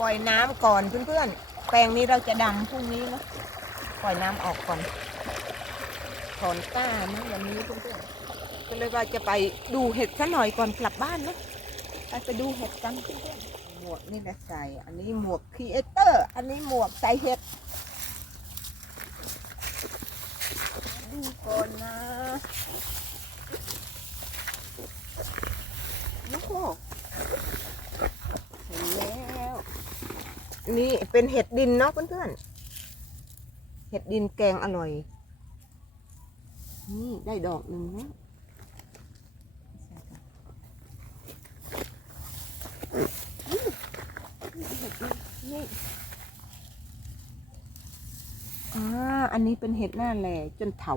ปล่อยน้ำก่อนเพื่อนๆ แปลงนี้เราจะดำพรุ่งนี้นะปล่อยน้ำออกก่อนถอนก้านะวันนี้เพื่อนๆก็เลยว่าจะไปดูเห็ดซะหน่อยก่อนกลับบ้านนะไปไปดูเห็ดกันเพื่อนๆหมวกนี่แหละใส่ อันนี้หมวกครีเอเตอร์ อันนี้หมวกใส่เห็ดดูก่อนนะโอ้โหเห็นแล้ว นี่เป็นเห็ดดินเนาะเพื่อนๆ เห็ดดินแกงอร่อย นี่ได้ดอกหนึ่งแล้วนี่อ่าอันนี้เป็นเห็ดหน้าแหล่จนเถา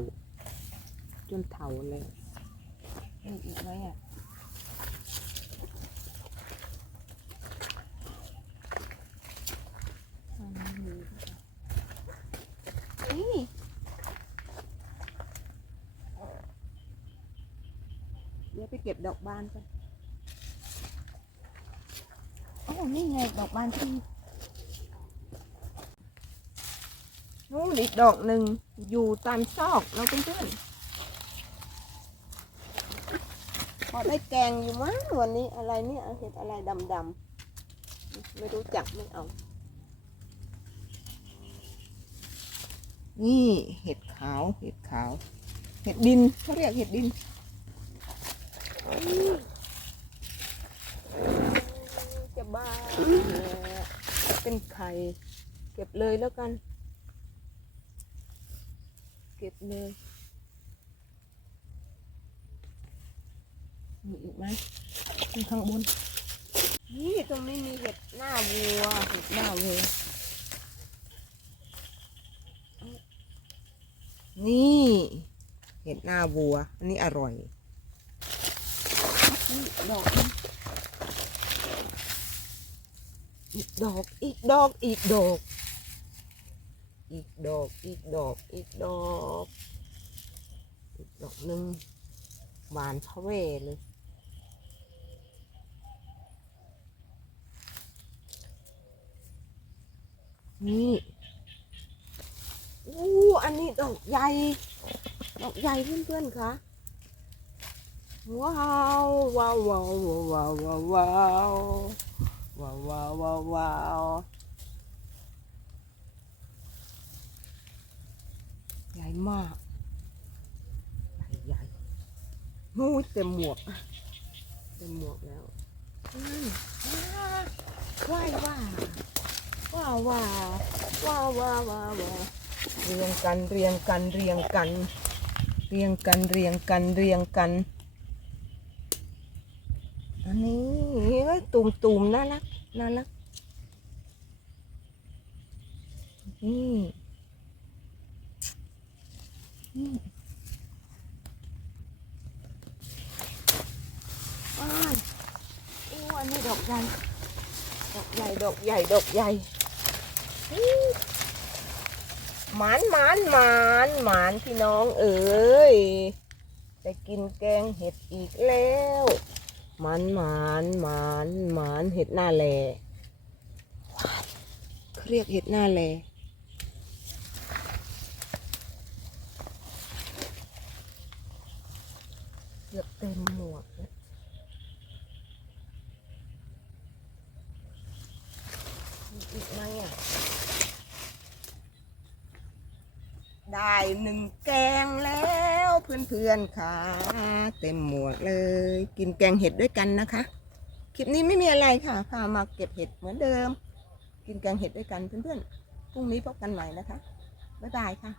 จนเถาเลยนี่อีกไหมอะอันนี้นี่ เดี๋ยว ไปเก็บดอกบานกันโอ้นี่ไงดอกบานที่นู่นอีกดอกหนึ่งอยู่ตามซอกเราเพื่อนๆพอได้แกงอยู่มั้งวันนี้อะไรเนี่ยเห็ดอะไรดำๆไม่รู้จักไม่เอา นี่เห็ดขาวเห็ดขาว เห็ดดินเขาเรียกเห็ดดิน จะบ้าเป็นไข่ เก็บเลยแล้วกัน เก็บเลยมีอีกไหมมีข้างบน นี่ตรงนี้มีเห็ดหน้าวัว เห็ดหน้าวัว นี่ เห็ดหน้าวัว อันนี้อร่อย ดอกอีกดอกอีกดอกอีกดอกอีกดอกอีกดอกอีกดอกอีกดอกหนึ่งหวานพะเวเลยนี่อู้อันนี้ดอกใหญ่ ดอกใหญ่เพื่อนๆคะ ว้าวว้าวว้าวว้าวว้าวว้าวว้าวว้าวว้าวว้าวใหญ่มากใหญ่ใหญ่หูเต็มหมวกเต็มหมวกแล้วว้ายว้าว้าวว้าวว้าวว้าวว้าวว้าวเรียงกันเรียงกันเรียงกัน เรียงกันเรียงกันเรียงกัน อันนี้ตุ่มตุ่มๆน่ารักน่ารักนี่นี่อ้ายอู้อันนี้ดอกใหญ่ดอกใหญ่ดอกใหญ่ดอกใหญ่หมานหมานหมานหมานพี่น้องเอ๋ยได้กินแกงเห็ดอีกแล้ว หมันหมันหมันหมันเห็ดหน้าแลเขาเรียกเห็ดหน้าแลเกือบเต็มหมวกอีกไหมอะได้หนึ่งแกงแล้ว เพื่อนๆค่ะ เต็มหมวกเลย กินแกงเห็ดด้วยกันนะคะ คลิปนี้ไม่มีอะไรค่ะ พามาเก็บเห็ดเหมือนเดิม กินแกงเห็ดด้วยกันเพื่อนๆพรุ่งนี้พบกันใหม่นะคะบ๊ายบายค่ะ